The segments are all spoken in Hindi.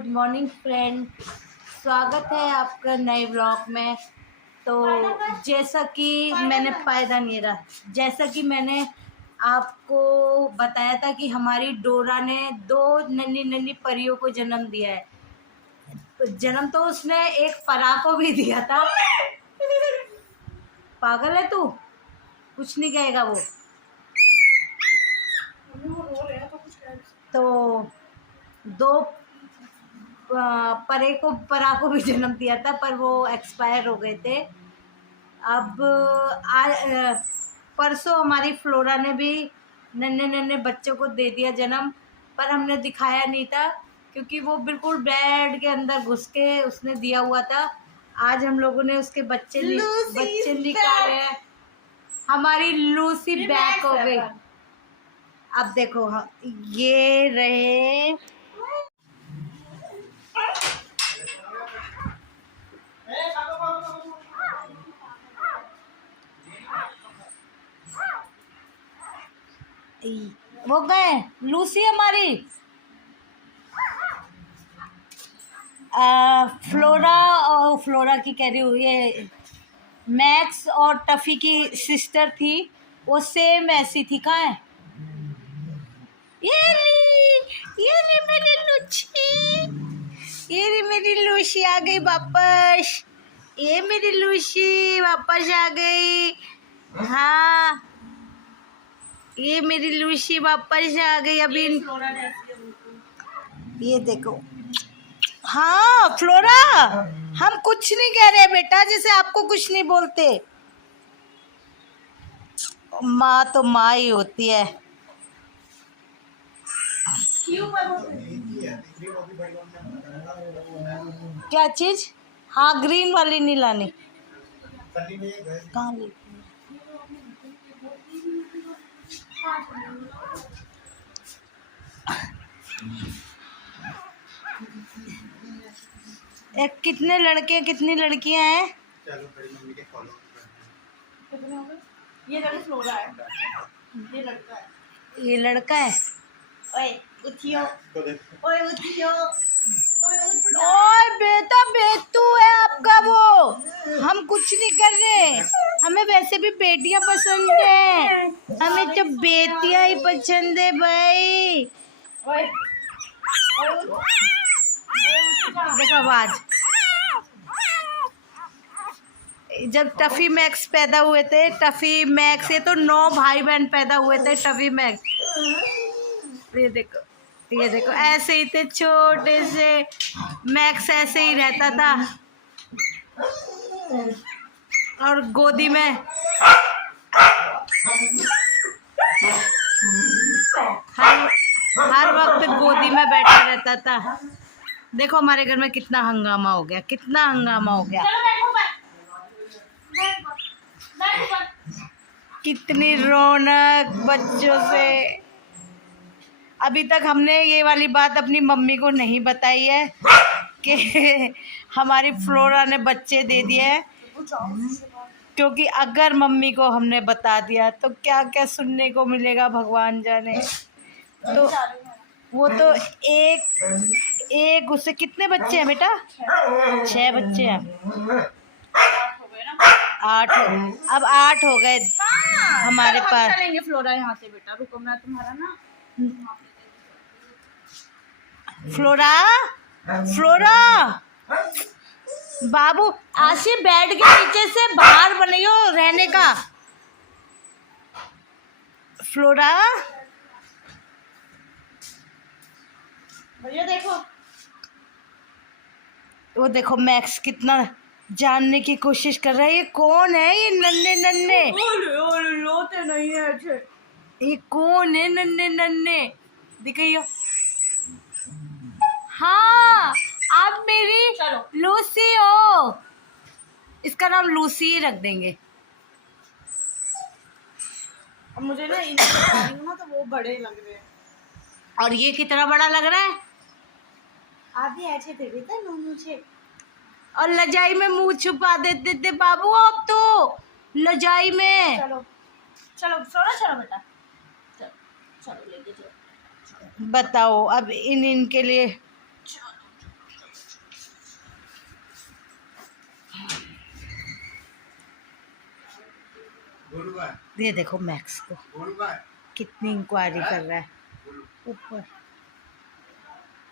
गुड मॉर्निंग फ्रेंड, स्वागत है आपका नए ब्लॉग में। तो जैसा कि मैंने आपको बताया था कि हमारी डोरा ने दो नन्ही नन्ही परियों को जन्म दिया है। तो जन्म तो उसने एक परा को भी दिया था। पागल है तू, कुछ नहीं कहेगा वो। तो दो परा को भी जन्म दिया था, पर वो एक्सपायर हो गए थे। अब परसों हमारी फ्लोरा ने भी नन्हे नन्हे बच्चों को दे दिया जन्म, पर हमने दिखाया नहीं था क्योंकि वो बिल्कुल बेड के अंदर घुस के उसने दिया हुआ था। आज हम लोगों ने उसके बच्चे निकाले हैं। हमारी लूसी बैक हो गई। अब देखो, हाँ, ये रहे वो गए लूसी हमारी। फ्लोरा की कह रही हूँ, ये मैक्स और टफी की सिस्टर थी, वो सेम ऐसी थी। कहाँ है ये मेरी लूची, ये मेरी लूसी आ गई वापस। ये मेरी लूसी वापस आ गई। हाँ, ये मेरी लूसी वापस आ गई। अभी ये देखो। हाँ फ्लोरा, हम कुछ नहीं कह रहे बेटा, जैसे आपको कुछ नहीं बोलते। माँ तो माँ ही होती है। क्या चीज? हाँ, ग्रीन वाली नहीं लानी। कहाँ ली? कितने लड़के कितनी लड़कियां हैं? चलो बड़ी मम्मी के फॉलो कितने हो गए? ये लड़का फ्लोरा है, ये लड़का है, ये लड़का है। ओए उठियो, ओए उठियो, ओए बेटा बेटू है आपका वो। हम कुछ नहीं कर रहे, हमें वैसे भी बेटियां पसंद है, हमें तो बेटियां ही पसंद है भाई। देखो आवाज। जब टफी मैक्स पैदा हुए थे, टफी मैक्स, ये तो 9 भाई बहन पैदा हुए थे टफी मैक्स। ये देखो, ये देखो, ऐसे ही थे छोटे से। मैक्स ऐसे ही रहता था और गोदी में हर वक्त गोदी में बैठा रहता था। देखो हमारे घर में कितना हंगामा हो गया, कितना हंगामा हो गया, कितनी रौनक बच्चों से। अभी तक हमने ये वाली बात अपनी मम्मी को नहीं बताई है कि हमारी फ्लोरा ने बच्चे दे दिए हैं, क्योंकि अगर मम्मी को हमने बता दिया तो क्या क्या सुनने को मिलेगा भगवान जाने। तो वो तो एक उससे कितने बच्चे हैं बेटा? 6 बच्चे हैं। 8, अब 8 हो गए हमारे पास। चलेंगे फ्लोरा यहाँ से बेटा, रुको मैं तुम्हारा ना। फ्लोरा, फ्लोरा बाबू, आशी बेड के नीचे से बाहर बनाइयो रहने का। फ्लोरा भैया देखो, वो देखो मैक्स कितना जानने की कोशिश कर रहा है। ये कौन है? ये नन्हे नन्हे लोते नहीं है, ये कौन है? नन्हे नन्हे दिखाइयो। हाँ, आप मेरी लूसी हो। इसका नाम लूसी ही रख देंगे। अब मुझे ना इनको तो वो बड़े लग रहे हैं। और ये कितना बड़ा लग रहा है? आधी ऐसे दे देते नूनू से, और लजाई में मुंह छुपा देते थे बाबू। अब तो लजाई में। चलो चलो चलो बेटा, चलो लेके चलो। बताओ अब इनके लिए ये देखो मैक्स को कितनी इंक्वायरी कर रहा है ऊपर,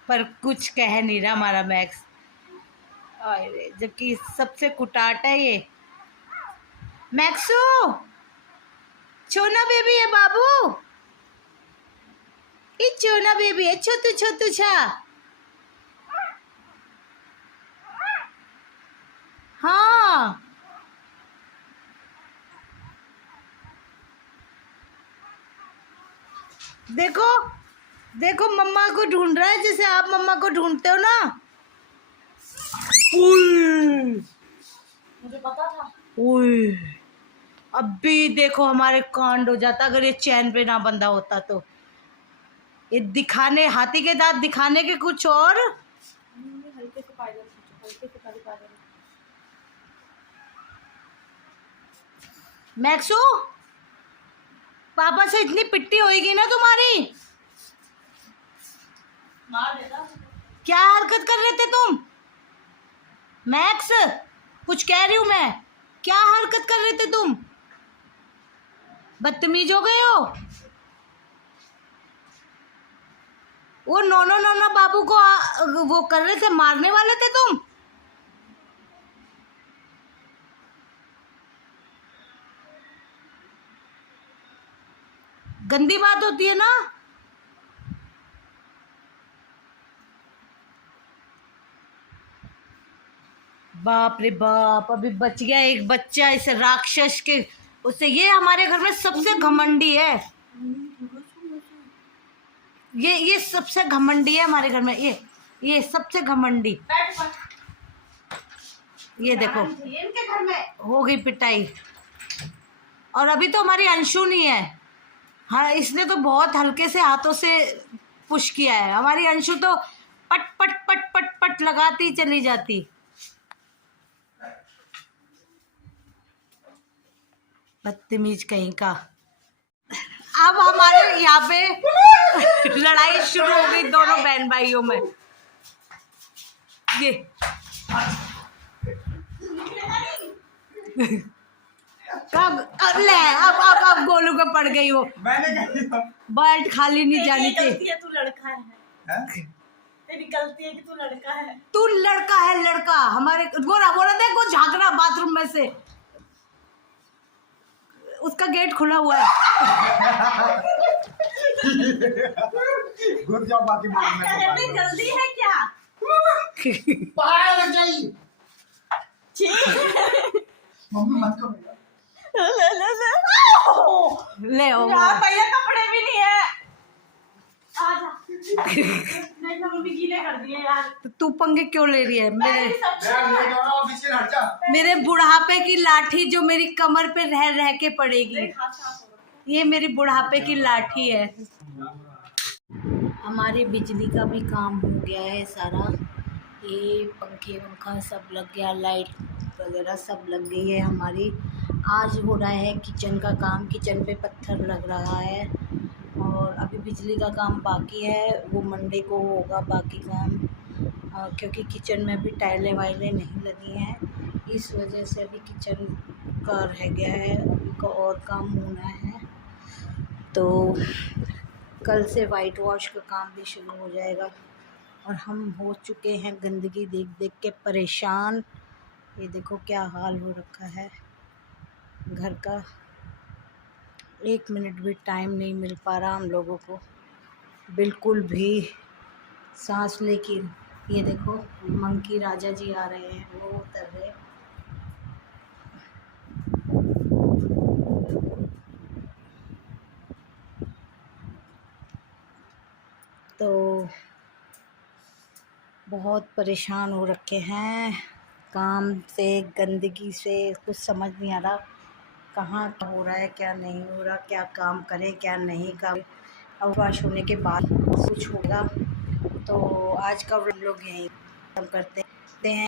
पर कुछ कह नहीं रहा हमारा मैक्स। अरे जबकि सबसे कुटाट है ये मैक्सू। छोना बेबी है बाबू, ये छोना बेबी है, छोटू छोटू छा। हाँ देखो देखो मम्मा को ढूंढ रहा है जैसे आप मम्मा को ढूंढते हो ना। मुझे पता था। ओए अभी देखो हमारे कांड हो जाता अगर ये चैन पे ना बंधा होता तो। ये दिखाने, हाथी के दांत दिखाने के कुछ और। हल्के से पायदान खींचो, हल्के से खाली पायदान। मैक्सू पापा से इतनी पिट्टी होएगी ना तुम्हारी। मार देता। क्या हरकत कर रहे थे तुम मैक्स? कुछ कह रही हूँ मैं, क्या हरकत कर रहे थे तुम? बदतमीज हो गए हो। वो नोनो नोनो बाबू को वो कर रहे थे, मारने वाले थे तुम। गंदी बात होती है ना। बाप रे बाप, अभी बच गया एक बच्चा इस राक्षस के उससे। ये हमारे घर में सबसे घमंडी है, ये सबसे घमंडी है हमारे घर में। ये सबसे घमंडी। ये देखो इनके घर में हो गई पिटाई। और अभी तो हमारी अंशु नहीं है। हाँ इसने तो बहुत हल्के से हाथों से पुश किया है। हमारी अंशु तो पट पट पट पट पट लगाती चली जाती। बदतमीज कहीं का। अब हमारे यहाँ पे लड़ाई शुरू हो गई दोनों बहन भाइयों में। ये कब ले अब गोलू का पड़ गई वो। बेल्ट खाली नहीं जानी चाहिए। तू लड़का है, तेरी गलती है कि तू लड़का है। तू लड़का है, लड़का हमारे बोला बोला देखो झांकना बाथरूम में से। उसका गेट खुला हुआ है। जल्दी है क्या? मम्मी मत करो। ले ओ भैया कपड़े भी नहीं है। आजा। नहीं तो मम्मी गीले कर दिए यार। तो तू पंगे क्यों ले रही है? सब मेरे बुढ़ापे की लाठी जो मेरी कमर पे रह रह के पड़ेगी। ये मेरी बुढ़ापे की लाठी है। हमारी बिजली का भी काम हो गया है सारा। ये पंखे वंखा सब लग गया, लाइट वगैरह सब लग गई है हमारी। आज हो रहा है किचन का काम, किचन पे पत्थर लग रहा है। और अभी बिजली का काम बाकी है, वो मंडे को होगा बाकी काम। क्योंकि किचन में अभी टाइलें वाइलें नहीं लगी हैं, इस वजह से अभी किचन का रह गया है। अभी का और काम होना है, तो कल से वाइट वॉश का काम भी शुरू हो जाएगा। और हम हो चुके हैं गंदगी देख देख के परेशान। ये देखो क्या हाल हो रखा है घर का। 1 मिनट भी टाइम नहीं मिल पा रहा हम लोगों को, बिल्कुल भी सांस लेके। ये देखो मंकी राजा जी आ रहे हैं, वो उतर रहे। तो बहुत परेशान हो रखे हैं काम से, गंदगी से। कुछ समझ नहीं आ रहा कहाँ हो रहा है, क्या नहीं हो रहा, क्या काम करें क्या नहीं काम। अवकाश होने के बाद कुछ होगा। तो आज का हम लोग यहीं खत्म करते हैं।